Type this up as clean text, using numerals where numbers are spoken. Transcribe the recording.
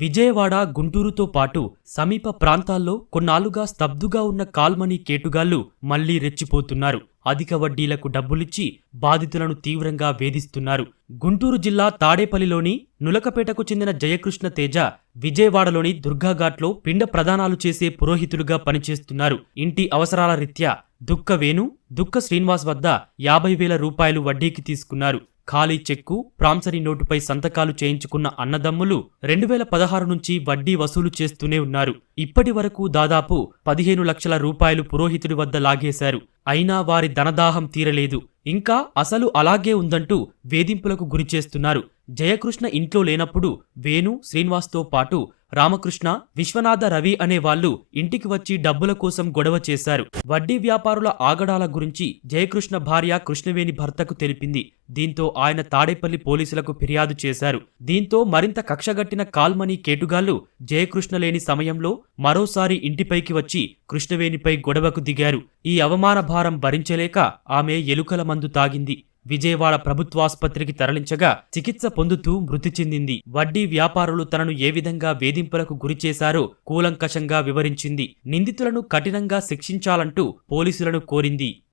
విజయవాడ, గుంటూరుతో పాటు సమీప ప్రాంతాల్లో కొన్నాళ్లుగా స్తబ్దుగా ఉన్న కాల్మనీ కేటుగాళ్లు మళ్లీ రెచ్చిపోతున్నారు. అధిక వడ్డీలకు డబ్బులిచ్చి బాధితులను తీవ్రంగా వేధిస్తున్నారు. గుంటూరు జిల్లా తాడేపల్లిలోని నులకపేటకు చెందిన జయకృష్ణ తేజ విజయవాడలోని దుర్గాఘాట్లో పిండ ప్రదానాలు చేసే పురోహితులుగా పనిచేస్తున్నారు. ఇంటి అవసరాల రీత్యా దుక్క వేణు, దుక్క శ్రీనివాస్ వద్ద 50,000 రూపాయలు వడ్డీకి తీసుకున్నారు. ఖాళీ చెక్కు, ప్రాంసరీ నోటుపై సంతకాలు చేయించుకున్న అన్నదమ్ములు 2016 నుంచి వడ్డీ వసూలు చేస్తూనే ఉన్నారు. ఇప్పటి వరకు దాదాపు 15 లక్షల రూపాయలు పురోహితుడి వద్ద లాగేశారు. అయినా వారి ధనదాహం తీరలేదు. ఇంకా అసలు అలాగే ఉందంటూ వేధింపులకు గురిచేస్తున్నారు. జయకృష్ణ ఇంట్లో లేనప్పుడు వేణు, శ్రీనివాస్తో పాటు రామకృష్ణ, విశ్వనాథ, రవి అనే వాళ్లు ఇంటికి వచ్చి డబ్బుల కోసం గొడవ చేశారు. వడ్డీ వ్యాపారుల ఆగడాల గురించి జయకృష్ణ భార్య కృష్ణవేణి భర్తకు తెలిపింది. దీంతో ఆయన తాడేపల్లి పోలీసులకు ఫిర్యాదు చేశారు. దీంతో మరింత కక్షగట్టిన కాల్మనీ కేటుగాళ్లు జయకృష్ణ లేని సమయంలో మరోసారి ఇంటిపైకి వచ్చి కృష్ణవేణిపై గొడవకు దిగారు. ఈ అవమాన భారం భరించలేక ఆమె ఎలుకల మందు తాగింది. విజయవాడ ప్రభుత్వాసుపత్రికి తరలించగా చికిత్స పొందుతూ మృతి చెందింది. వడ్డీ వ్యాపారులు తనను ఏ విధంగా వేధింపులకు గురిచేశారో కూలంకషంగా వివరించింది. నిందితులను కఠినంగా శిక్షించాలంటూ పోలీసులను కోరింది.